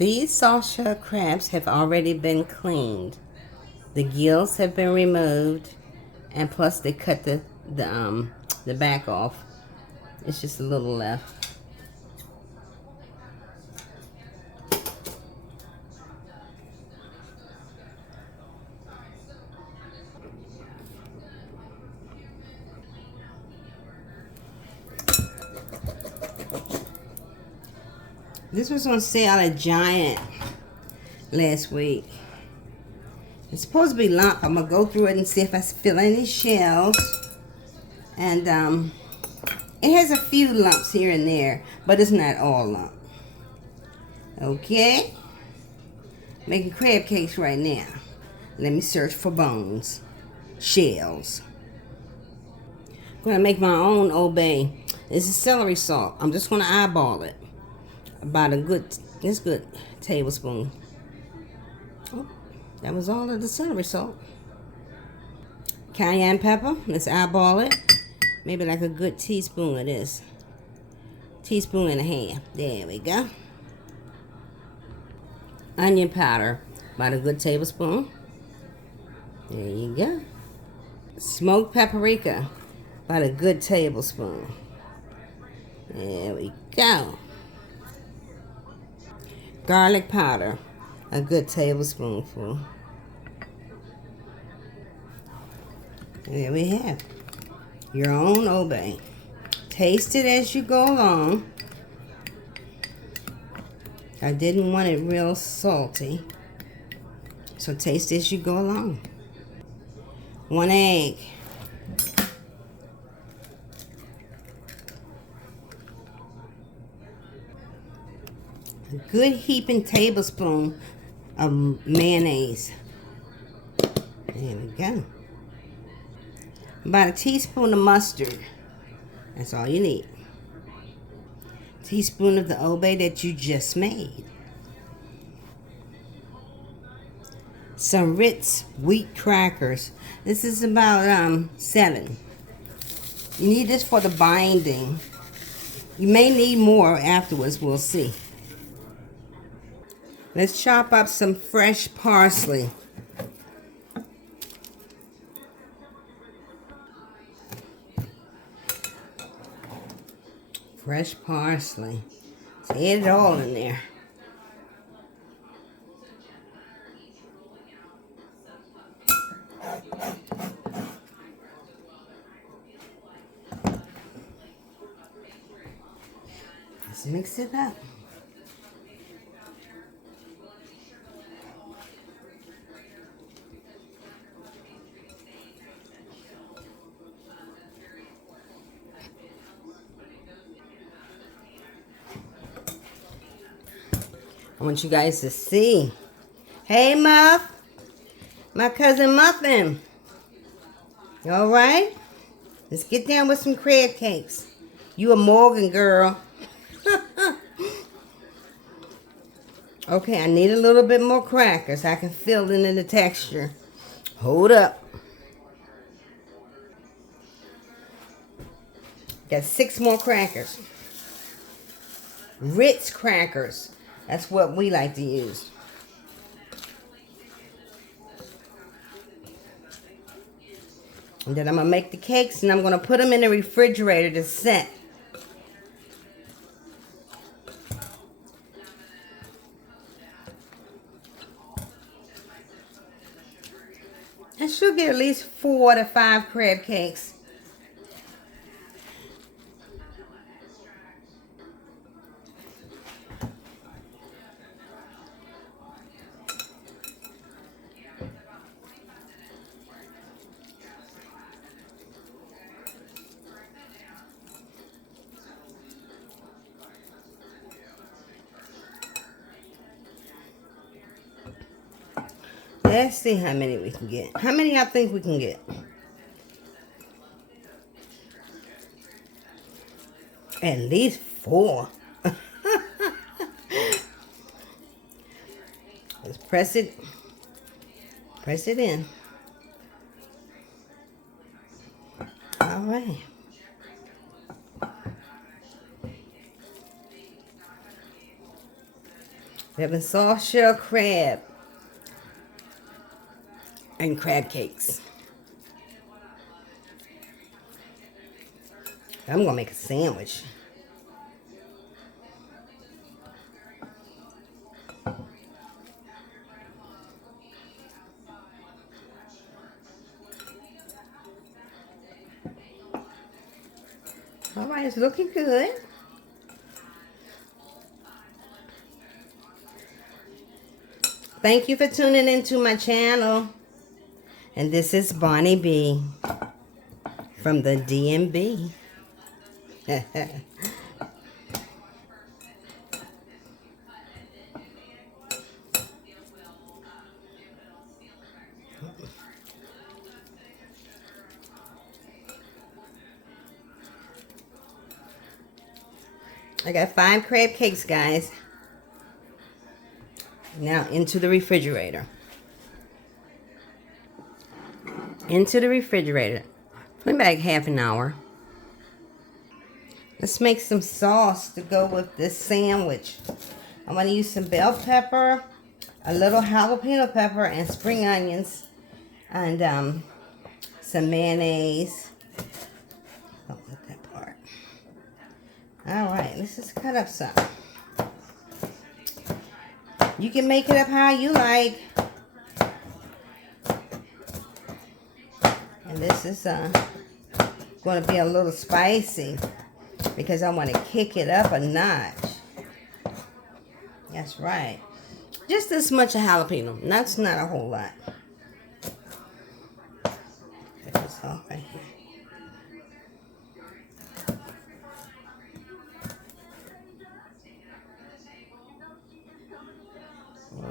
These soft-shell crabs have already been cleaned. The gills have been removed, and plus they cut the back off. It's just a little left. This was on sale at Giant last week. It's supposed to be lump. I'm gonna go through it and see if I fill any shells. And it has a few lumps here and there, but it's not all lump. Okay, making crab cakes right now. Let me search for bones, shells. I'm gonna make my own Old Bay. This is celery salt. I'm just gonna eyeball it. About a good tablespoon. Oh, that was all of the celery salt. Cayenne pepper. Let's eyeball it. Maybe like a good teaspoon of this. Teaspoon and a half. There we go. Onion powder. About a good tablespoon. There you go. Smoked paprika. About a good tablespoon. There we go. Garlic powder, a good tablespoonful. There we have your own Old Bay. Taste it as you go along. I didn't want it real salty, so taste as you go along. 1 egg. A good heaping tablespoon of mayonnaise. There we go. About a teaspoon of mustard. That's all you need. Teaspoon of the Old Bay that you just made. Some Ritz wheat crackers. This is about 7. You need this for the binding. You may need more afterwards. We'll see. Let's chop up some fresh parsley. Fresh parsley. Let's add it all in there. Let's mix it up. I want you guys to see. Hey, Muff. My cousin Muffin. You all right? Let's get down with some crab cakes. You a Morgan girl. Okay, I need a little bit more crackers. I can feel it in the texture. Hold up. Got 6 more crackers. Ritz crackers. That's what we like to use. And then I'm going to make the cakes and I'm going to put them in the refrigerator to set. I should get at least 4 to 5 crab cakes. Let's see how many we can get. How many I think we can get? At least 4. Let's press it. Press it in. All right. We're having soft shell crab and crab cakes. I'm gonna make a sandwich. All right, it's looking good. Thank you for tuning into my channel. And this is Bonnie B from the DMB. I got 5 crab cakes, guys. Now into the refrigerator. Into the refrigerator. Put back half an hour. Let's make some sauce to go with this sandwich. I'm going to use some bell pepper, a little jalapeno pepper, and spring onions, and some mayonnaise. Oh, look that part. All right, let's just cut up some. You can make it up how you like. And this is going to be a little spicy because I want to kick it up a notch. That's right. Just this much of jalapeno. That's not a whole lot. Cut this off right here.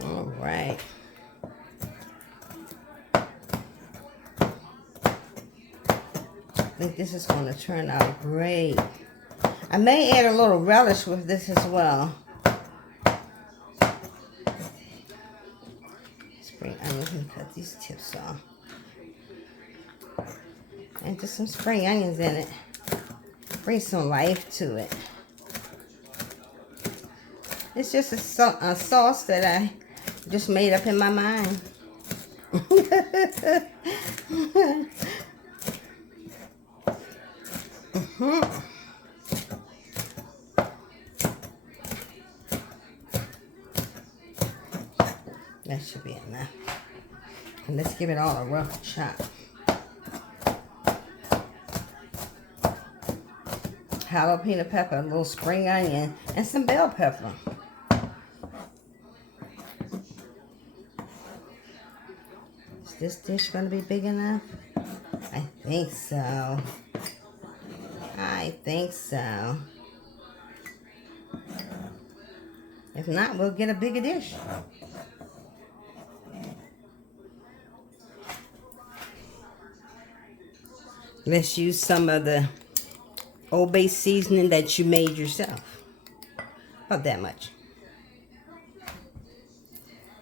All right. I think this is going to turn out great. I may add a little relish with this as well. Spring onions, and cut these tips off. And just some spring onions in it. Bring some life to it. It's just a sauce that I just made up in my mind. That should be enough. And let's give it all a rough chop. Jalapeno pepper, a little spring onion, and some bell pepper. Is this dish going to be big enough? I think so. I think so. If not, we'll get a bigger dish. Let's use some of the Old Bay seasoning that you made yourself. About that much.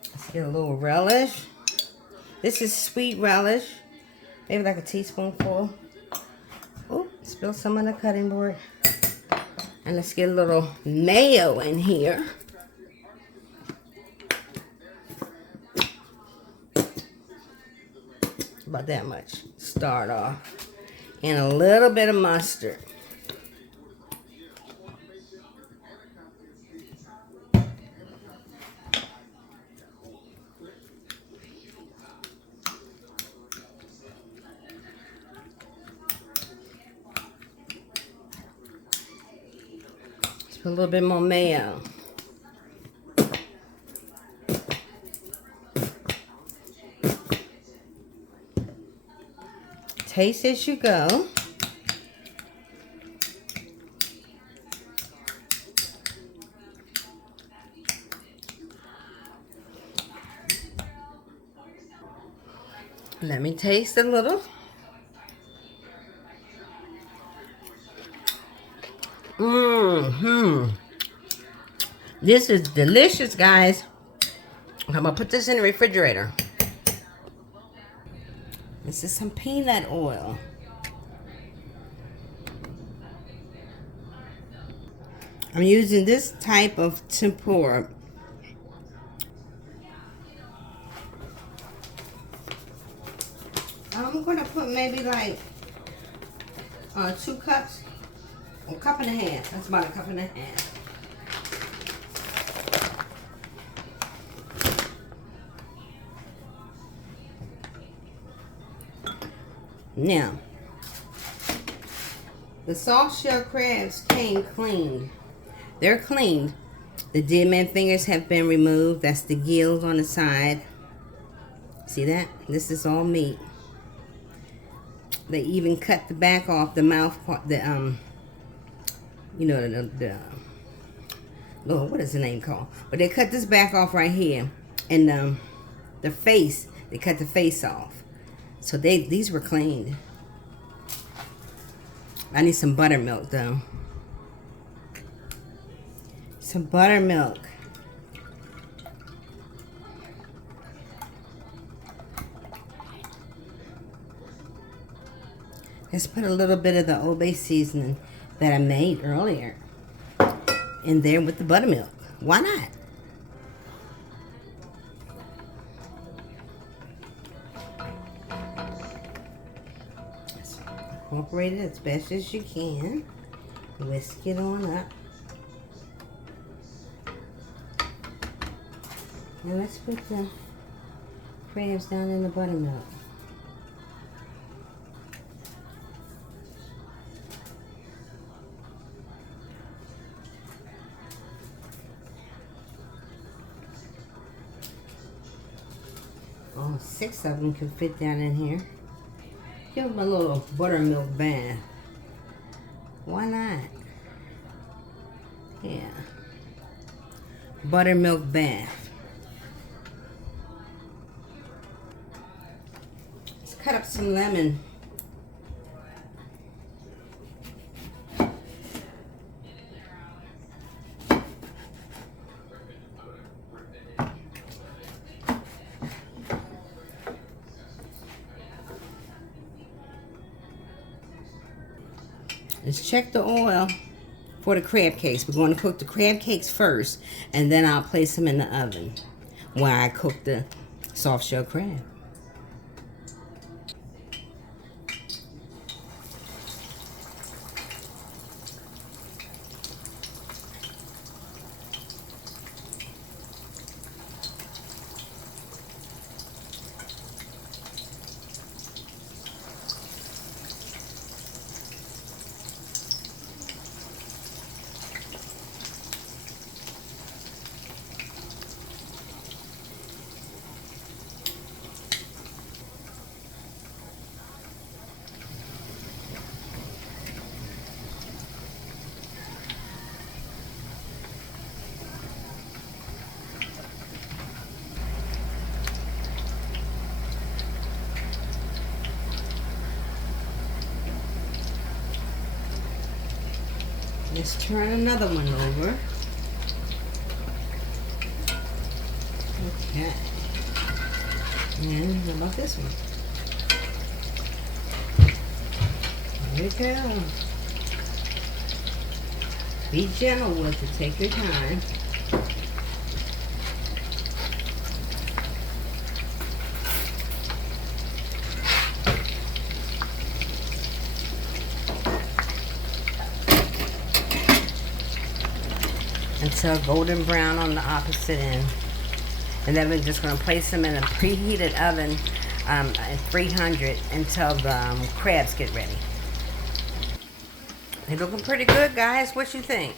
Let's get a little relish. This is sweet relish. Maybe like a teaspoonful. Oh, spill some on the cutting board. And let's get a little mayo in here. About that much. Start off. And a little bit of mustard. Let's put a little bit more mayo. Taste as you go. Let me taste a little. This is delicious, guys. I'm gonna put this in the refrigerator. This is some peanut oil. I'm using this type of tempura. I'm gonna put maybe like 2 cups, a cup and a half. That's about a cup and a half. Now, the soft shell crabs came cleaned. They're cleaned. The dead man fingers have been removed. That's the gills on the side. See that? This is all meat. They even cut the back off, the mouth part, the you know, Lord, what is the name called? But they cut this back off right here, and the face, they cut the face off. So these were cleaned. I need some buttermilk though. Some buttermilk. Let's put a little bit of the Old-Bay seasoning that I made earlier in there with the buttermilk. Why not? Incorporate it as best as you can. Whisk it on up. Now let's put the crabs down in the buttermilk. Oh, 6 of them can fit down in here. Give them a little buttermilk bath. Why not? Yeah. Buttermilk bath. Let's cut up some lemon. Let's check the oil for the crab cakes. We're going to cook the crab cakes first, and then I'll place them in the oven while I cook the soft shell crab. Let's turn another one over. Okay. And how about this one? There we go. Be gentle with it. Take your time. Until golden brown on the opposite end. And then we're just going to place them in a preheated oven at 300 until the crabs get ready. They're looking pretty good, guys. What you think?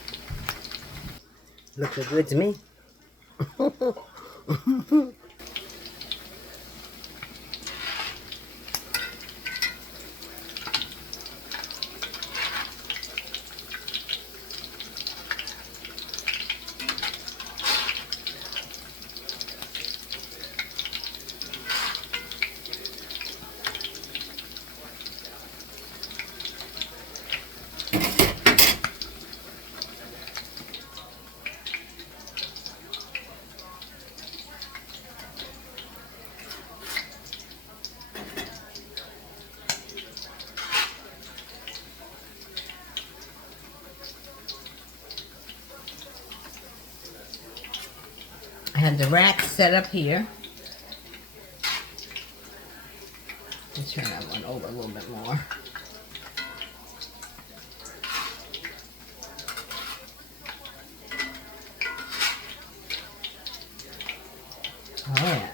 Looking good to me. I have the rack set up here. Let's turn that one over a little bit more. Oh yeah.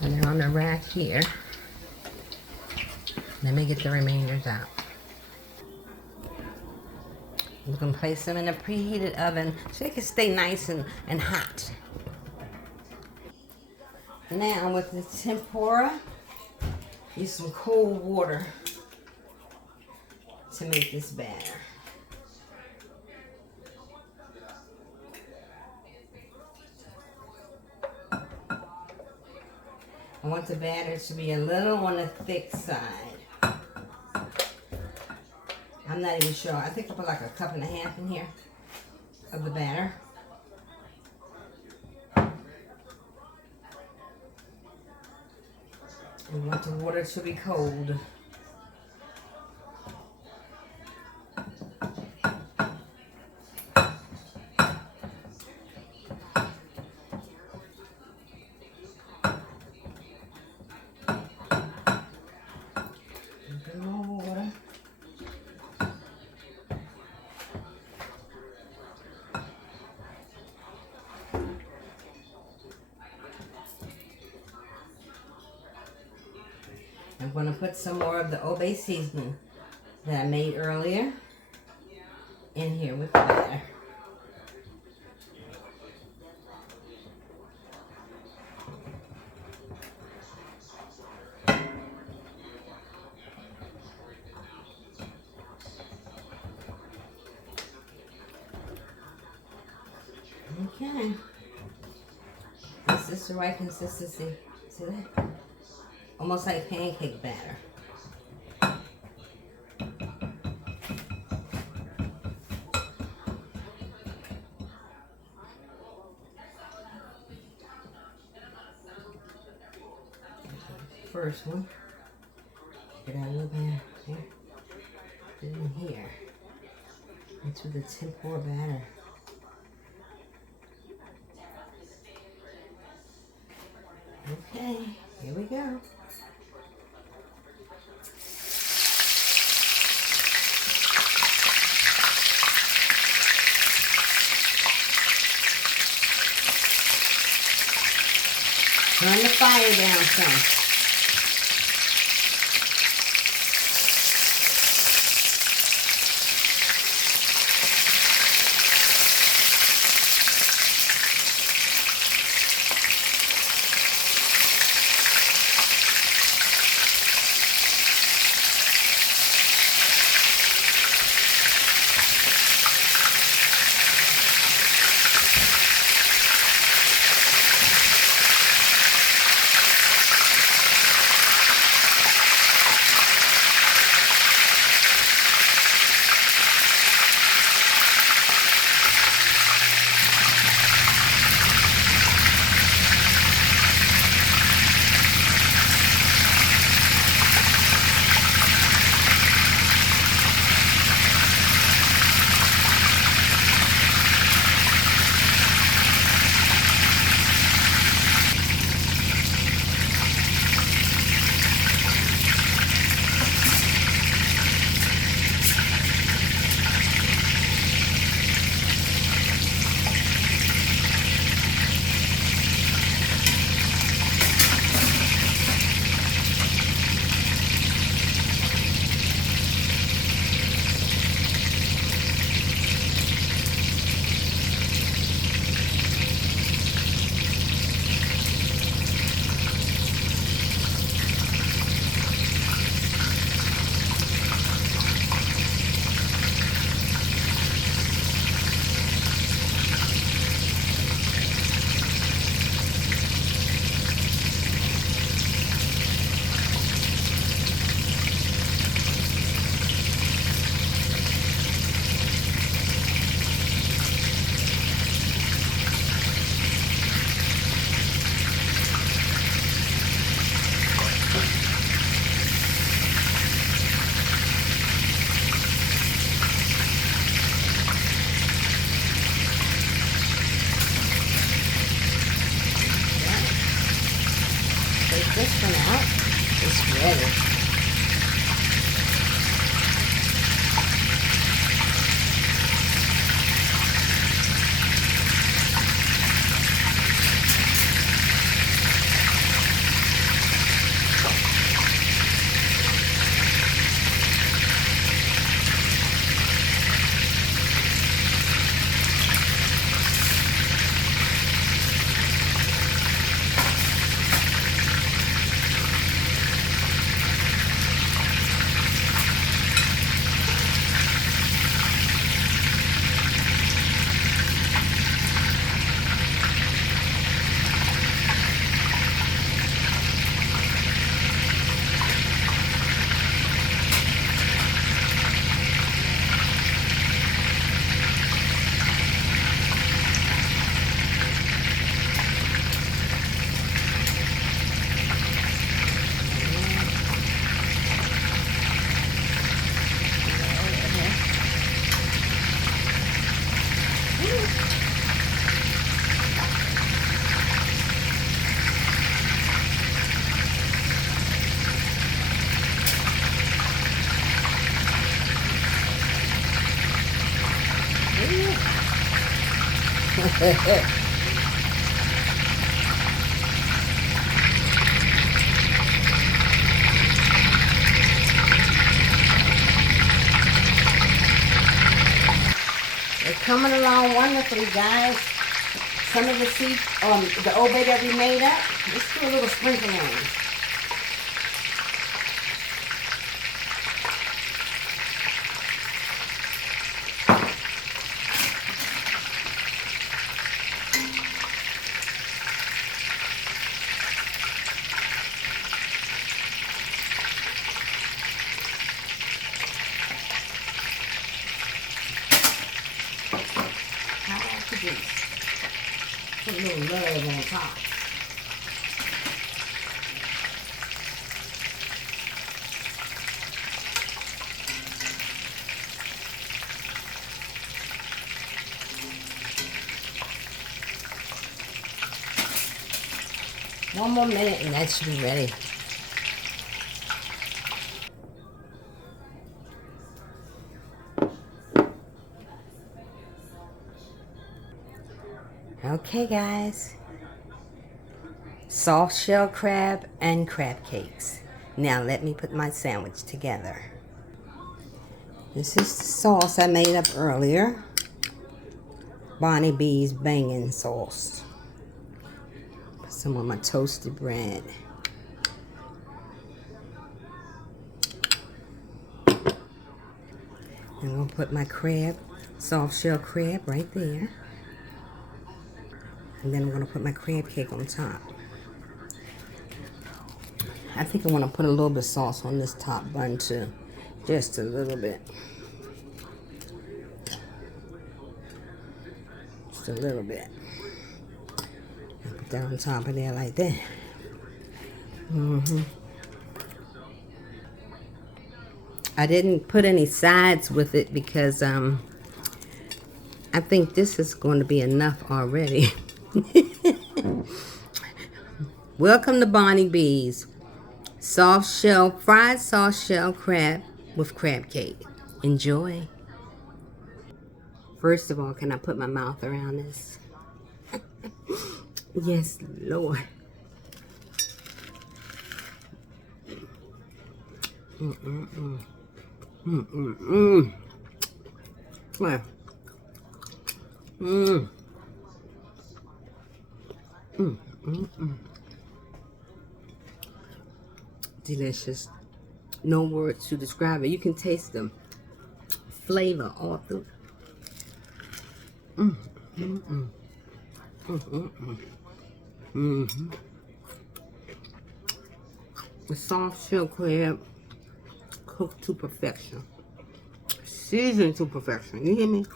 And they're on the rack here. Let me get the remainders out. You can place them in a preheated oven so they can stay nice and hot. Now with the tempura, use some cold water to make this batter. I want the batter to be a little on the thick side. I'm not even sure. I think I put like a cup and a half in here of the batter. We want the water to be cold. I'm going to put some more of the Obe seasoning that I made earlier in here with the batter. Okay. This is the right consistency. See that? Almost like pancake batter. First one. Get out of the batter. Okay. Put it in here. Into the tempura batter. Okay, here we go. Turn the fire down some. They're coming along wonderfully, guys. Some of the Old Bay that we made up, let's do a little sprinkle on. Put a little love on top. One more minute and that should be ready. Okay, guys. Soft shell crab and crab cakes. Now let me put my sandwich together. This is the sauce I made up earlier. Bonnie B's banging sauce. Put some on my toasted bread. I'm gonna put my crab, soft shell crab right there. And then I'm going to put my crab cake on top. I think I want to put a little bit of sauce on this top bun too. Just a little bit. Just a little bit. I'll put that on top of there like that. I didn't put any sides with it because I think this is going to be enough already. Welcome to Bonnie B's fried soft shell crab with crab cake. Enjoy. First of all, can I put my mouth around this? Yes, Lord. Well. Delicious. No words to describe it. You can taste the flavor all through. The soft shell crab cooked to perfection. Seasoned to perfection. You hear me?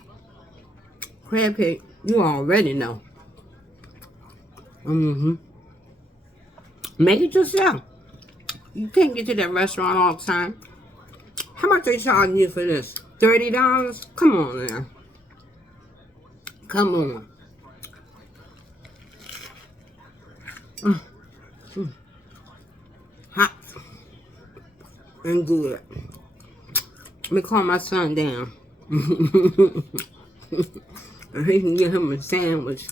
Crab cake, you already know. Make it yourself. You can't get to that restaurant all the time. How much they charging you for this? $30? Come on now. Come on. Hot and good. Let me calm my son down. He can get him a sandwich.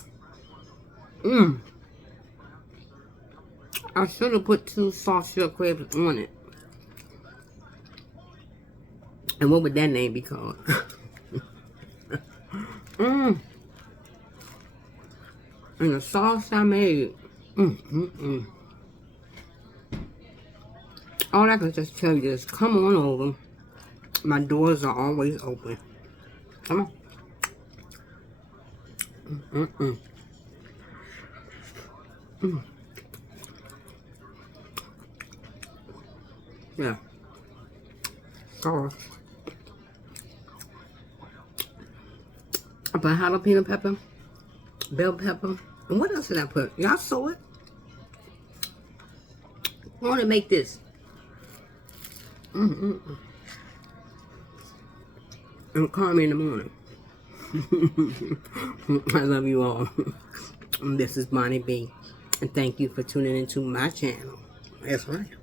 I should have put 2 soft shell crabs on it. And what would that name be called? And the sauce I made. All I can just tell you is come on over. My doors are always open. Come on. Yeah. Sauce. I put jalapeno pepper, bell pepper, and what else did I put? Y'all saw it? I want to make this. And call me in the morning. I love you all. This is Bonnie B. And thank you for tuning into my channel. That's right.